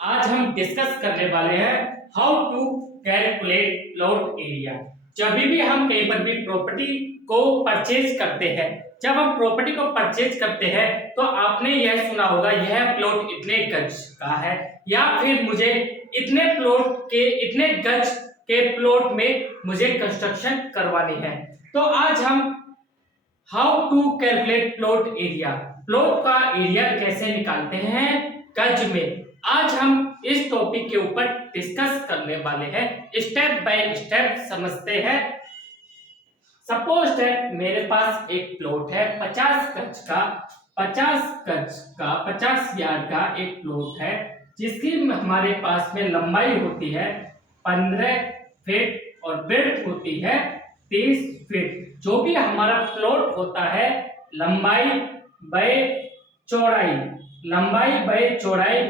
आज हम डिस्कस करने वाले हैं how to calculate plot area. जब भी हम कहीं पर भी प्रॉपर्टी को परचेज करते हैं, जब हम प्रॉपर्टी को परचेज करते हैं तो आपने यह सुना होगा यह प्लॉट इतने गज का है या फिर मुझे इतने प्लॉट के इतने गज के प्लॉट में मुझे कंस्ट्रक्शन करवानी है। तो आज हम how to calculate plot area, plot का एरिया कैसे निकालते हैं गज में, आज हम इस टॉपिक के ऊपर डिस्कस करने वाले हैं। स्टेप बाय स्टेप समझते हैं। सपोज दैट मेरे पास एक प्लॉट है 50 गज का, 50 यार्ड का एक प्लॉट है जिसकी हमारे पास में लंबाई होती है 15 फीट और ब्रेड्थ होती है 30 फीट। जो भी हमारा प्लॉट होता है लंबाई बाय चौड़ाई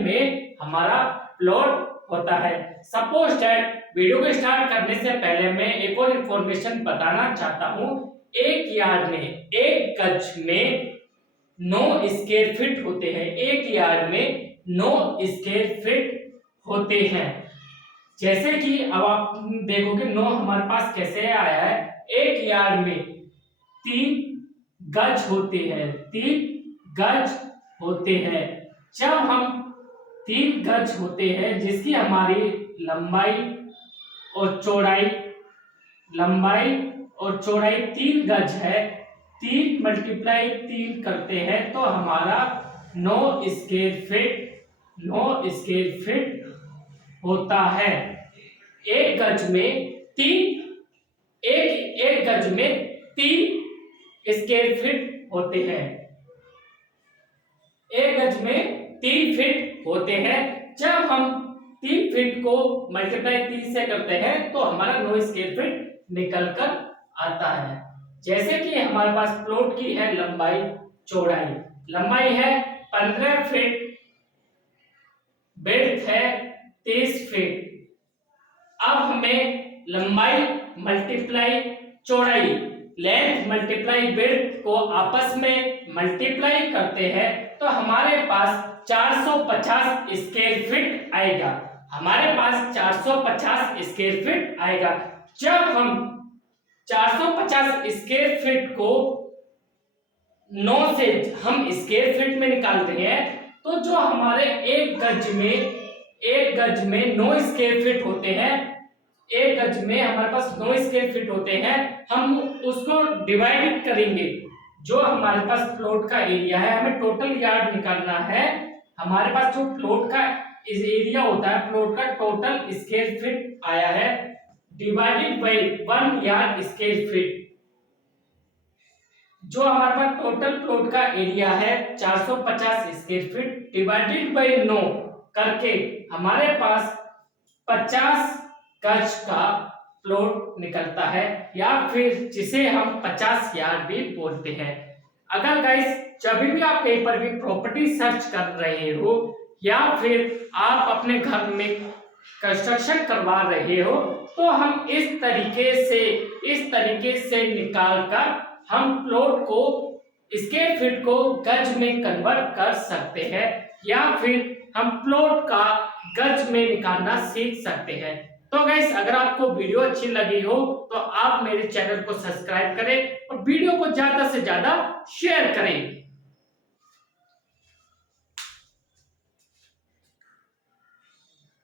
में हमारा प्लॉट होता है। सपोज दैट वीडियो को स्टार्ट करने से पहले मैं एक और इंफॉर्मेशन बताना चाहता हूं। एक यार्ड में, एक गज में 9 स्क्वायर फीट होते हैं। एक यार्ड में 9 स्क्वायर फीट होते हैं। जैसे कि अब आप देखोगे 9 हमारे पास कैसे आया है। एक यार्ड में 3 गज होते हैं, 3 गज होते हैं। जब हम 3 गज होते हैं जिसकी हमारी लंबाई और चौड़ाई 3 गज है, 3 मल्टीप्लाई 3 करते हैं तो हमारा 9 स्क्वायर फीट होता है। एक गज में 3 स्क्वायर फीट होते हैं। एक गज में 3 फीट होते हैं। जब हम 3 फीट को मल्टीप्लाई 3 से करते हैं तो हमारा 9 स्क्वायर फीट निकल कर आता है। जैसे कि हमारे पास प्लॉट की है लंबाई है 15 फीट, ब्रेड्थ है 30 फीट। अब हमें लंबाई मल्टीप्लाई चौड़ाई, लेंथ मल्टीप्लाई ब्रेड्थ को आपस में मल्टीप्लाई करते हैं तो हमारे पास 450 स्क्वायर फीट आएगा। हमारे पास 450 स्क्वायर फीट आएगा। जब हम 450 स्क्वायर फीट को 9 से हम स्क्वायर फीट में निकालते हैं तो जो हमारे एक गज में 9 स्क्वायर फीट होते हैं, एक गज में हमारे पास 9 स्क्वायर फीट होते हैं, हम उसको डिवाइड करेंगे। जो हमारे पास प्लॉट का एरिया है, हमें टोटल यार्ड निकालना है। हमारे पास जो प्लॉट का इस एरिया होता है, प्लॉट का टोटल स्क्वायर फीट आया है divided by 1 yard square feet. जो हमारे पास टोटल प्लॉट का एरिया है 450 स्क्वायर फीट डिवाइडेड बाय 9 करके हमारे पास 50 गज का प्लॉट निकलता है, या फिर जिसे हम 50 यार्ड भी बोलते हैं। अगर गाइस जब भी आप कहीं पर भी प्रॉपर्टी सर्च कर रहे हो या फिर आप अपने घर में कंस्ट्रक्शन करवा रहे हो तो हम इस तरीके से निकाल कर हम प्लॉट को स्क्वायर फीट को गज में कन्वर्ट कर सकते हैं, या फिर हम प्लॉट का गज में निकालना सीख सकते हैं। तो गाइस अगर आपको वीडियो अच्छी लगी हो तो आप मेरे चैनल को सब्सक्राइब करें और वीडियो को ज्यादा से ज्यादा शेयर करें।